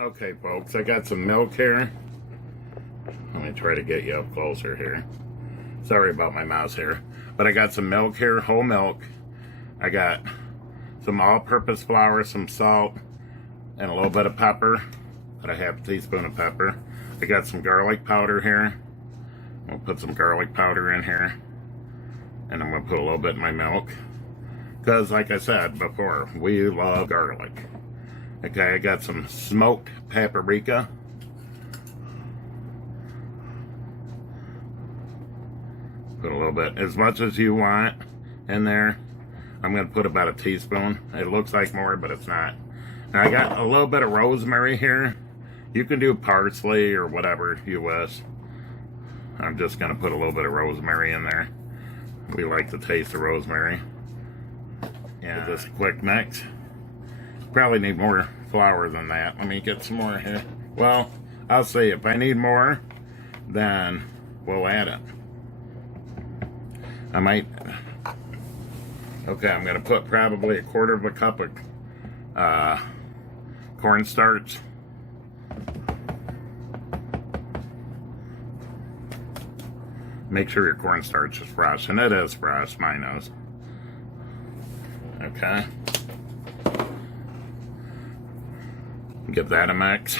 Okay, folks, I got some milk here. Let me try to get you up closer here. Sorry about my mouse here. But I got some milk here, whole milk. I got some all-purpose flour, some salt, and a little bit of pepper. About a half teaspoon of pepper. I got some garlic powder here. We'll put some garlic powder in here. And I'm going to put a little bit in my milk. Because, like I said before, we love garlic. Okay, I got some smoked paprika. Put a little bit, as much as you want in there. I'm going to put about a teaspoon. It looks like more, but it's not. And I got a little bit of rosemary here. You can do parsley or whatever you wish. I'm just going to put a little bit of rosemary in there. We like the taste of rosemary. Yeah, just a quick mix. Probably need more flour than that. Let me get some more here. Well, I'll see. If I need more, then we'll add it. I might. Okay, I'm going to put probably a quarter of a cup of cornstarch. Make sure your cornstarch is fresh, and it is fresh, mine is. Okay. Give that a mix.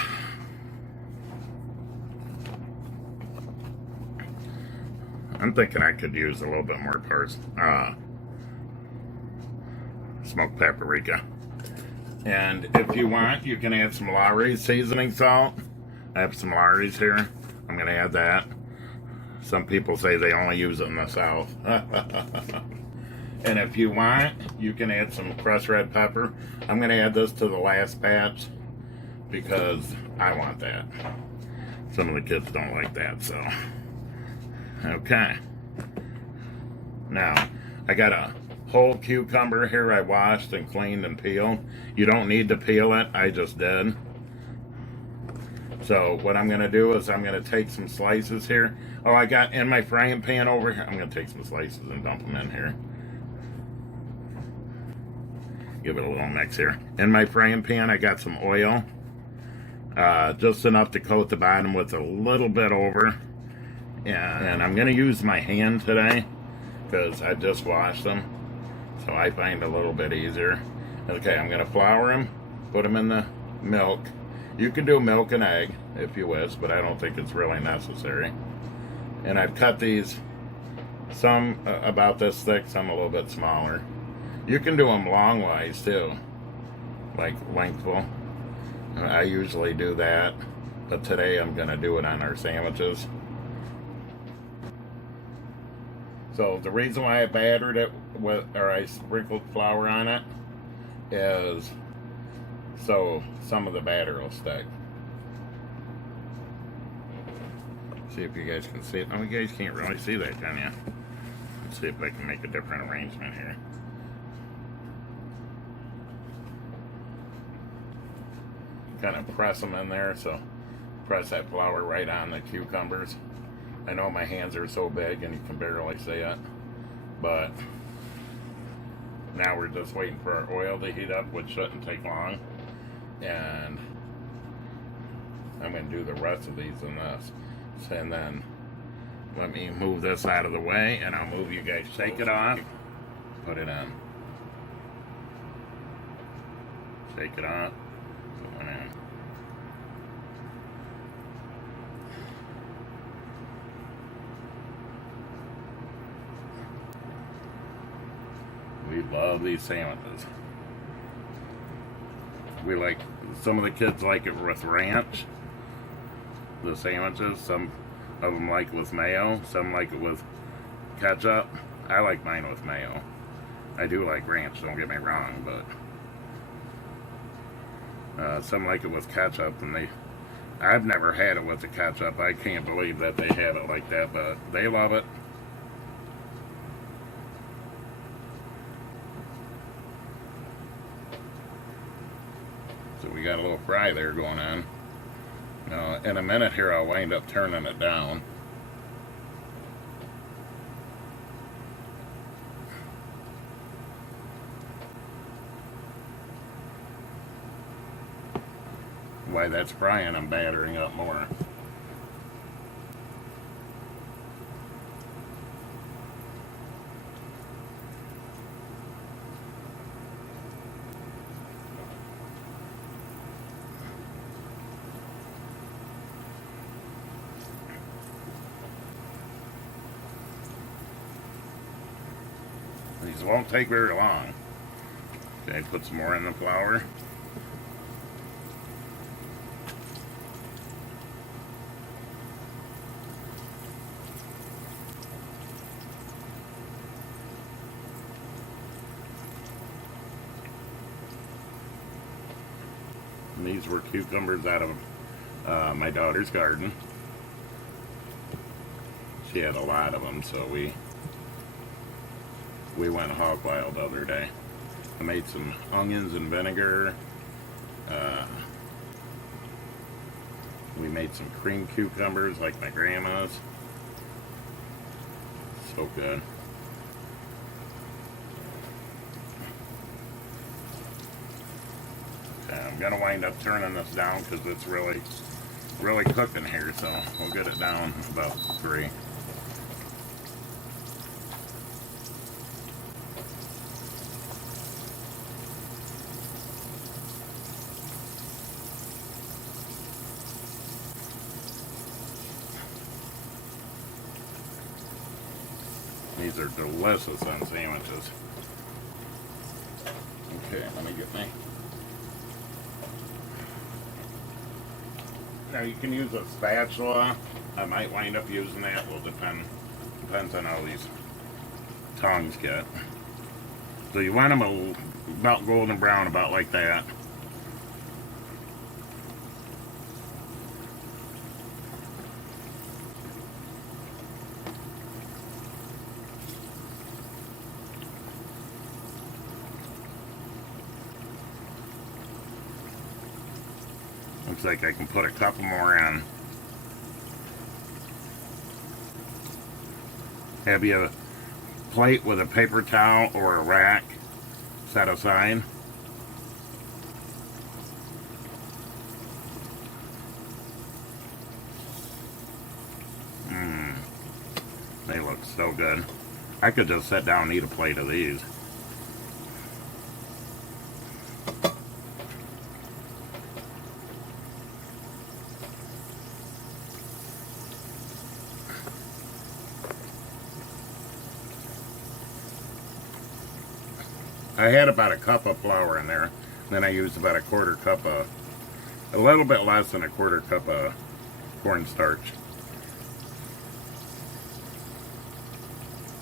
I'm thinking I could use a little bit more smoked paprika. And if you want, you can add some Lawry's seasoning salt. I have some Lawry's here. I'm going to add that. Some people say they only use it in the South. And if you want, you can add some crushed red pepper. I'm going to add this to the last batch because I want that. Some of the kids don't like that, so. Okay. Now, I got a whole cucumber here I washed and cleaned and peeled. You don't need to peel it, I just did. So what I'm going to do is I'm going to take some slices here. Oh, I got in my frying pan over here. I'm going to take some slices and dump them in here. Give it a little mix here. In my frying pan, I got some oil. Just enough to coat the bottom with a little bit over. And I'm going to use my hand today because I just washed them. So I find it a little bit easier. Okay, I'm going to flour them, put them in the milk. You can do milk and egg if you wish, but I don't think it's really necessary. And I've cut these, some about this thick, some a little bit smaller. You can do them longwise too, like lengthful. I usually do that, but today I'm going to do it on our sandwiches. So the reason why I battered it with, or I sprinkled flour on it, is so some of the batter will stick. See if you guys can see it. Oh, you guys can't really see that, can you? Let's see if I can make a different arrangement here. Kind of press them in there, so press that flour right on the cucumbers. I know my hands are so big and you can barely see it, but now we're just waiting for our oil to heat up, which shouldn't take long. And I'm going to do the rest of these in this. And then let me move this out of the way, and I'll move you guys. Shake it off, put it in. Shake it off, put one in. We love these sandwiches. We like, some of the kids like it with ranch, the sandwiches. Some of them like it with mayo. Some like it with ketchup. I like mine with mayo. I do like ranch, don't get me wrong, but some like it with ketchup, and I've never had it with the ketchup. I can't believe that they have it like that, but they love it. So we got a little fry there going on. Now, in a minute here, I'll wind up turning it down. While that's frying, I'm battering up more. These won't take very long. Okay, put some more in the flour. And these were cucumbers out of my daughter's garden. She had a lot of them, so we went hog wild the other day. I made some onions and vinegar. We made some cream cucumbers like my grandma's. So good. Okay, I'm gonna wind up turning this down because it's really cooking here, so we'll get it down about 3. These are delicious on sandwiches. Okay, let me get my... Now you can use a spatula. I might wind up using that. Will depends on how these tongs get. So you want them about golden brown, about like that. Looks like I can put a couple more in. Have you a plate with a paper towel or a rack set aside? They look so good. I could just sit down and eat a plate of these. I had about a cup of flour in there. Then I used about a little bit less than a quarter cup of cornstarch.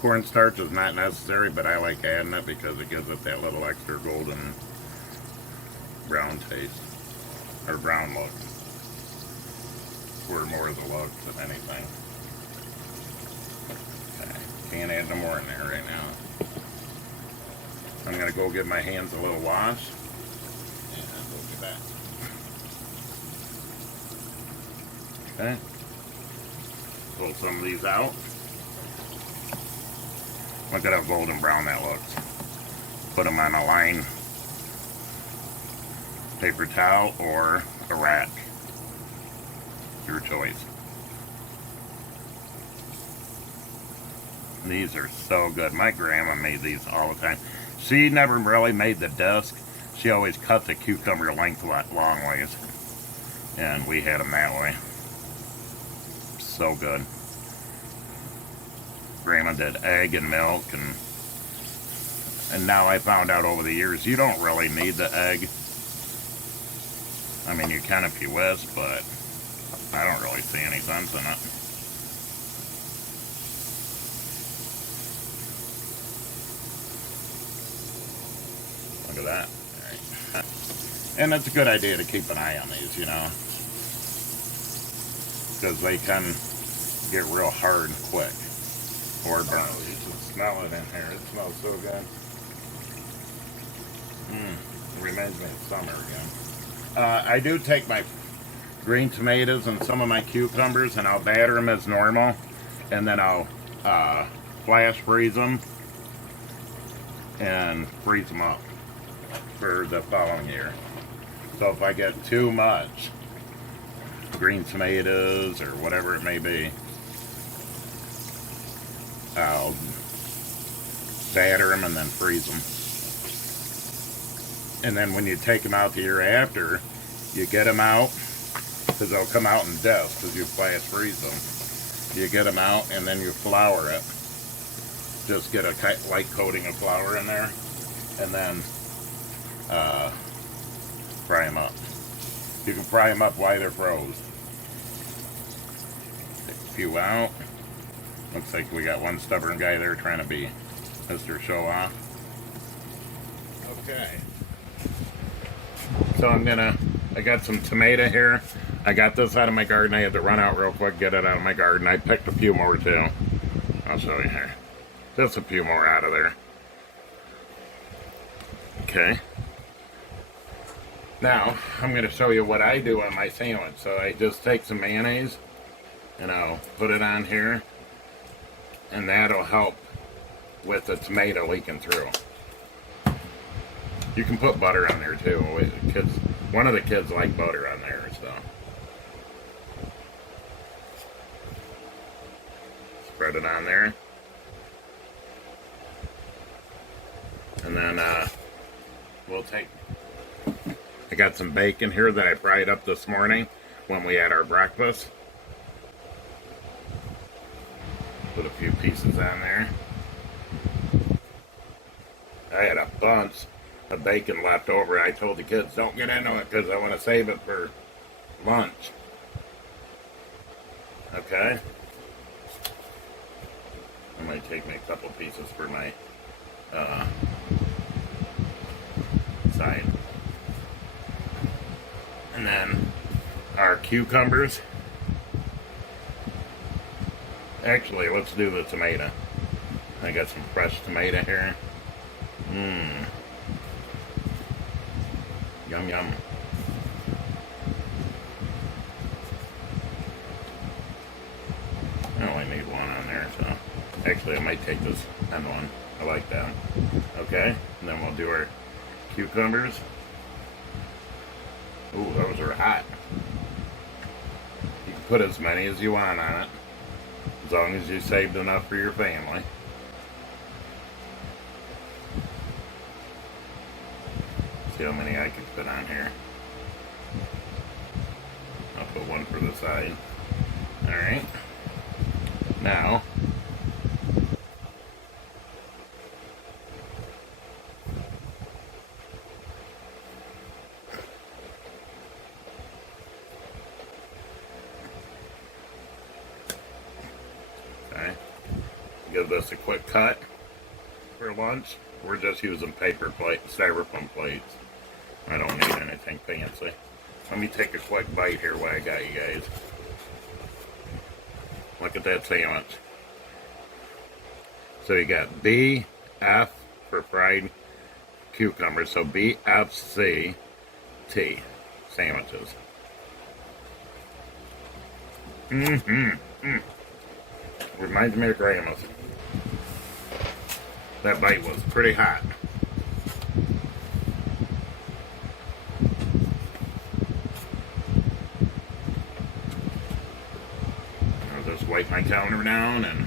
Cornstarch is not necessary, but I like adding it because it gives it that little extra golden brown taste, or brown look. We're more the look than anything. Okay, can't add no more in there right now. I'm going to go give my hands a little wash, and we'll be back. Okay. Pull some of these out. Look at how golden brown that looks. Put them on a lined paper towel or a rack. Your choice. These are so good. My grandma made these all the time. She never really made the disc. She always cut the cucumber long ways. And we had them that way. So good. Grandma did egg and milk, and now I found out over the years you don't really need the egg. I mean, you can if you wish, but I don't really see any sense in it. Look at that. All right. And it's a good idea to keep an eye on these, you know, because they can get real hard quick. Or burn. Oh, you should smell it in here. It smells so good. It reminds me of summer again. I do take my green tomatoes and some of my cucumbers and I'll batter them as normal. And then I'll flash freeze them and freeze them up for the following year. So if I get too much, green tomatoes or whatever it may be. I'll batter them and then freeze them. And then when you take them out the year after, you get them out, because they'll come out in dust because you flash freeze them. You get them out and then you flour it. Just get a light coating of flour in there and then fry them up. You can fry them up while they're froze. Take a few out. Looks like we got one stubborn guy there trying to be Mr. Show Off. Okay. So I got some tomato here. I got this out of my garden. I had to run out real quick, get it out of my garden. I picked a few more too. I'll show you here. Just a few more out of there. Okay. Now, I'm going to show you what I do on my sandwich. So I just take some mayonnaise and I'll put it on here. And that'll help with the tomato leaking through. You can put butter on there too. One of the kids like butter on there, so. Spread it on there. And then we'll take, I got some bacon here that I fried up this morning when we had our breakfast. Put a few pieces on there. I had a bunch of bacon left over. I told the kids don't get into it because I want to save it for lunch. Okay. I might take me a couple pieces for my side. And then our cucumbers. Actually, let's do the tomato. I got some fresh tomato here. Yum yum. I only need one on there, so actually I might take this end one. I like that. Okay, and then we'll do our cucumbers. Ooh, those are hot. You can put as many as you want on it, as long as you saved enough for your family. See how many I can fit on here. I'll put one for the side. Alright. Now, okay, give this a quick cut. For lunch, we're just using paper plates, styrofoam plates. I don't need anything fancy. Let me take a quick bite here while I got you guys. Look at that sandwich. So you got BF for fried cucumbers, so BFCT sandwiches. Reminds me of grandma's. That bite was pretty hot. I'll just wipe my counter down and